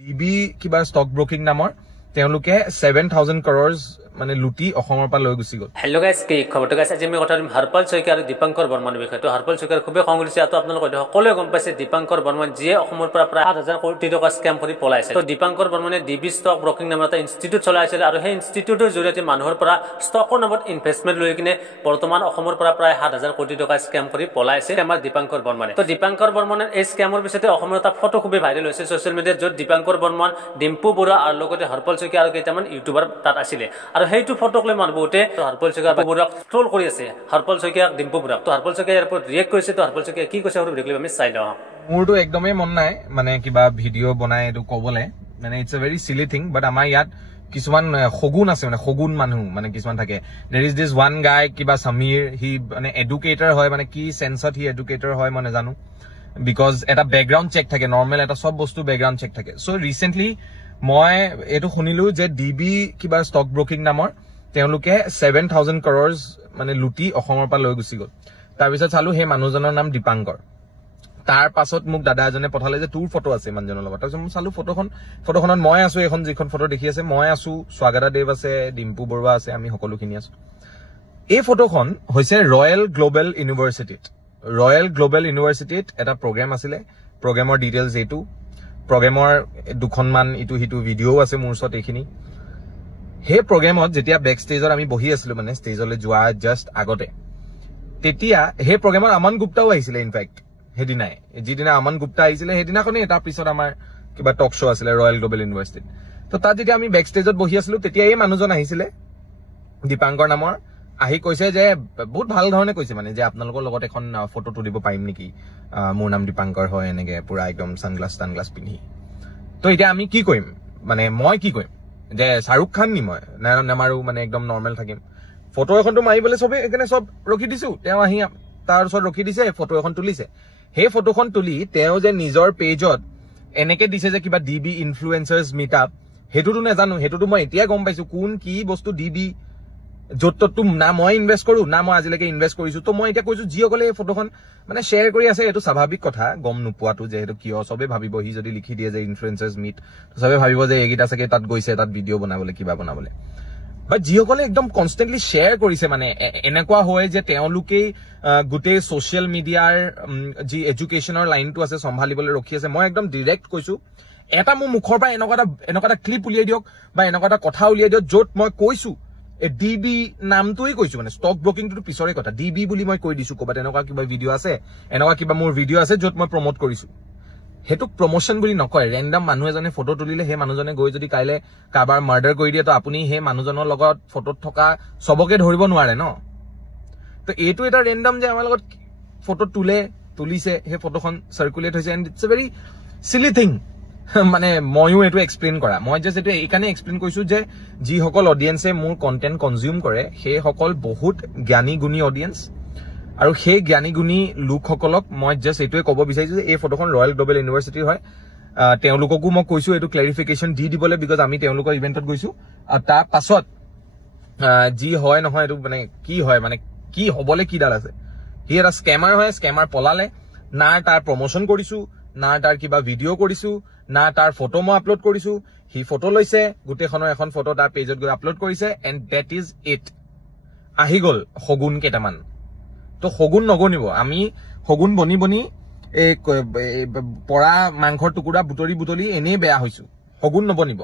DB কিবা stock broking নামৰ তেওঁলোকে 7,000 crores মানে লুটি অসমৰ পৰা লৈ গুছি গল। হেল্ল গাইস, কি খবৰটো গাইস? আজি আমি কথা পাতিম হৰপাল শইকীয়া আৰু দীপাংকৰ বৰ্মনৰ বিষয়ে। তো হৰপাল শইকীয়াৰ খুবেই খং উঠিছে। তো আপোনালোকে সকলোৱে গম পাইছে দীপাংকৰ বৰ্মন যিয়ে অসমৰ পৰা প্ৰায় 7,000 কোটি টকা স্কেম কৰি পলাইছে। তো দীপাংকৰ বৰ্মনে ডিবি ষ্টক ব্ৰোকিং নামৰ এটা ইনষ্টিটিউট চলাইছিল আৰু সেই ইনষ্টিটিউটৰ জৰিয়তে মানুহৰ পৰা ষ্টকৰ নামত ইনভেষ্টমেণ্ট লৈ কিনে বৰ্তমান অসমৰ পৰা প্ৰায় 7,000 কোটি টকা স্কেম কৰি পলাইছে আমাৰ দীপাংকৰ বৰ্মনে। তো দীপাংকৰ বৰ্মনৰ এই স্কেমৰ পিছতে অসমৰ এটা ফটো খুবেই ভাইৰেল হৈছে ছ'চিয়েল মিডিয়াত, য'ত দীপাংকৰ বৰ্মন, ডিম্পু বৰুৱা আৰু লগতে হৰপাল শইকীয়া আৰু কেইটামান ইউটিউবাৰ তাত আছিলে। আৰু সেইটো ফটোক লৈ মানুহ বহুতে হৰপাল শইকীয়া বৰুৱাক ট্ৰল কৰি আছে, হৰপাল শইকীয়া ডিম্পু বৰুৱাক। তো হৰপাল শইকীয়া ইয়াৰ ওপৰত ৰিয়েক্ট কৰিছে। তো হৰপাল শইকীয়া কি কৈছে আমি চাই লওঁ। মোৰতো একদমেই মন নাই মানে কিবা ভিডিঅ' বনাই এইটো ক'বলৈ, মানে it's a very silly thing. But আমাৰ ইয়াত কিছুমান শগুন আছে, মানে শগুন মানুহ মানে কিছুমান থাকে। দেৰ ইজ দিছ ওৱান গাই কিবা সমীৰ, সি মানে এডুকেটৰ হয়, মানে কি চেন্সত সি এডুকেটৰ হয় মই নাজানো, বিকজ এটা বেকগ্ৰাউণ্ড চেক থাকে, নৰ্মেল এটা চব বস্তু বেকগ্ৰাউণ্ড চেক থাকে। চ' ৰিচেণ্টলি মই এইটো শুনিলো যে ডিবি কিবা ষ্টক ব্ৰোকিং নামৰ তেওঁলোকে 7,000 crores মানে লুটি অসমৰ পৰা লৈ গুচি গল। তাৰপিছত চালো সেই মানুহজনৰ নাম দীপাংকৰ। তাৰ পাছত মোক দাদা এজনে পঠালে যে তোৰ ফটো আছে মানুহজনৰ লগত। তাৰপিছত মই চালো ফটোখনত মই আছো, এখন যিখন ফটো দেখি আছে মই আছো, স্বাগতা দেৱ আছে, ডিম্পু বৰুৱা আছে, আমি সকলোখিনি আছো। এই ফটোখন হৈছে ৰয়েল গ্লোবেল ইউনিভাৰ্চিটিত। ৰয়েল গ্লোবেল ইউনিভাৰ্চিটিত এটা প্ৰগ্ৰেম আছিলে। প্ৰগ্ৰেমৰ ডিটেইলছ এইটো, প্ৰগ্ৰেমৰ দুখনমান ইটো সিটো ভিডিঅ'ও আছে মোৰ ওচৰত। এইখিনি সেই প্ৰগ্ৰেমত যেতিয়া বেক ষ্টেজত আমি বহি আছিলো, মানে ষ্টেজলৈ যোৱা জাষ্ট আগতে, তেতিয়া সেই প্ৰগ্ৰেমত আমান গুপ্তাও আহিছিলে। ইনফেক্ট সেইদিনাই, যিদিনা আমান গুপ্তা আহিছিলে সেইদিনাখনেই তাৰ পিছত আমাৰ কিবা টক শ্ব' আছিলে ৰয়েল গ্লোবেল ইউনিভাৰ্চিটিত। তো তাত যেতিয়া আমি বেক ষ্টেজত বহি আছিলো, তেতিয়া এই মানুহজন আহিছিলে দীপাংকৰ নামৰ, আহি কৈছে যে বহুত ভাল ধৰণে কৈছে, মানে যে আপোনালোকৰ লগত এখন ফটো তুলিব পাৰিম নেকি, মোৰ নাম দীপাংকৰ হয়, এনেকে পুৰা একদম চানগ্লাছ পিন্ধি। তো এতিয়া আমি কি কৰিম, মানে মই কি কৰিম যে শ্বাহৰুখ খান নি মই নামাৰো, মানে একদম নৰ্মেল থাকিম। ফটো এখনটো মাৰিবলৈ চবেই সেইকাৰণে চব ৰখি দিছো। তেওঁ আহি তাৰ ওচৰত ৰখি দিছে, ফটো এখন তুলিছে। সেই ফটোখন তুলি তেওঁ যে নিজৰ পেজত এনেকে দিছে যে কিবা ডিবি ইনফ্লুৱেঞ্চাৰ্ছ মিট আপ, সেইটোতো নাজানো। সেইটোতো মই এতিয়া গম পাইছো কোন কি বস্তু ডিবি, য'ত ত'তটো না মই ইনভেষ্ট কৰো না মই আজিলৈকে ইনভেষ্ট কৰিছো। তো মই এতিয়া কৈছো যিসকলে এই ফটোখন মানে শ্বেয়াৰ কৰি আছে, এইটো স্বাভাৱিক কথা, গম নোপোৱাটো যে সেইটো কিয়। চবে ভাবিব সি যদি লিখি দিয়ে যে ইনফ্লুৱেঞ্চাৰ্ছ মিট, চবে ভাবিব যে এইকেইটা চাগে তাত গৈছে, তাত ভিডিঅ' বনাবলৈ কিবা বনাবলৈ। বাট যিসকলে একদম কনষ্টেণ্টলি শ্বেয়াৰ কৰিছে, মানে এনেকুৱা হয় যে তেওঁলোকেই গোটেই ছচিয়েল মিডিয়াৰ যি এডুকেশ্যনৰ লাইনটো আছে চম্ভালিবলৈ ৰখি আছে। মই একদম ডিৰেক্ট কৈছো, এটা মোৰ মুখৰ পৰা এনেকুৱা এটা ক্লিপ উলিয়াই দিয়ক বা এনেকুৱা এটা কথা উলিয়াই দিয়ক য'ত মই কৈছো ডিবি নামটোৱে কৈছো, মানে ষ্টক ব্ৰোকিংটো পিছৰে কথা, ডিবি বুলি মই কৈ দিছো। ক'ৰবাত এনেকুৱা কিবা ভিডিঅ' আছে, এনেকুৱা কিবা মোৰ ভিডিঅ' আছে য'ত মই প্ৰমোট কৰিছো, সেইটোক প্ৰমোশ্যন বুলি নকয়। ৰেণ্ডম মানুহ এজনে ফটো তুলিলে সেই মানুহজনে গৈ যদি কাইলে কাৰোবাৰ মাৰ্ডাৰ কৰি দিয়ে, তো আপুনি সেই মানুহজনৰ লগত ফটোত থকা চবকে ধৰিব নোৱাৰে ন। তো এইটো এটা ৰেণ্ডম যে আমাৰ লগত ফটো তুলিছে, সেই ফটোখন চাৰ্কুলেট হৈছে, and it's a very silly thing. মানে ময়ো এইটো এক্সপ্লেইন কৰা, মই জাষ্ট এইটো এইকাৰণে এক্সপ্লেইন কৰিছো যে যিসকল অডিয়েঞ্চে মোৰ কণ্টেণ্ট কনজিউম কৰে সেইসকল বহুত জ্ঞানী গুণী অডিয়েঞ্চ, আৰু সেই জ্ঞানী গুণী লোকসকলক মই জাষ্ট এইটোৱে ক'ব বিচাৰিছো যে এই ফটোখন ৰয়েল গ্লোবেল ইউনিভাৰ্চিটিৰ হয়। তেওঁলোককো মই কৈছো এইটো ক্লেৰিফিকেশ্যন দি দিবলৈ, বিকজ আমি তেওঁলোকৰ ইভেণ্টত গৈছো। আৰু তাৰ পাছত যি হয় নহয়, এইটো মানে কি হয়, মানে কি হবলৈ কিডাল আছে। সি এটা স্কেমাৰ হয়, স্কেমাৰ পলালে। না তাৰ প্ৰমোশ্যন কৰিছো, না তাৰ কিবা ভিডিঅ' কৰিছো, না তাৰ ফটো মই আপলোড কৰিছো। সি ফটো লৈছে, গোটেইখনৰ এখন ফটো তাৰ পেজত গৈ আপলোড কৰিছে, এণ্ড ডেট ইজ ইট। আহি গ'ল শগুন কেইটামান। তো শগুন নগনিব, আমি শগুন বনি এই পৰা মাংসৰ টুকুৰা বুটলি এনেই বেয়া হৈছো। শগুন নবনিব।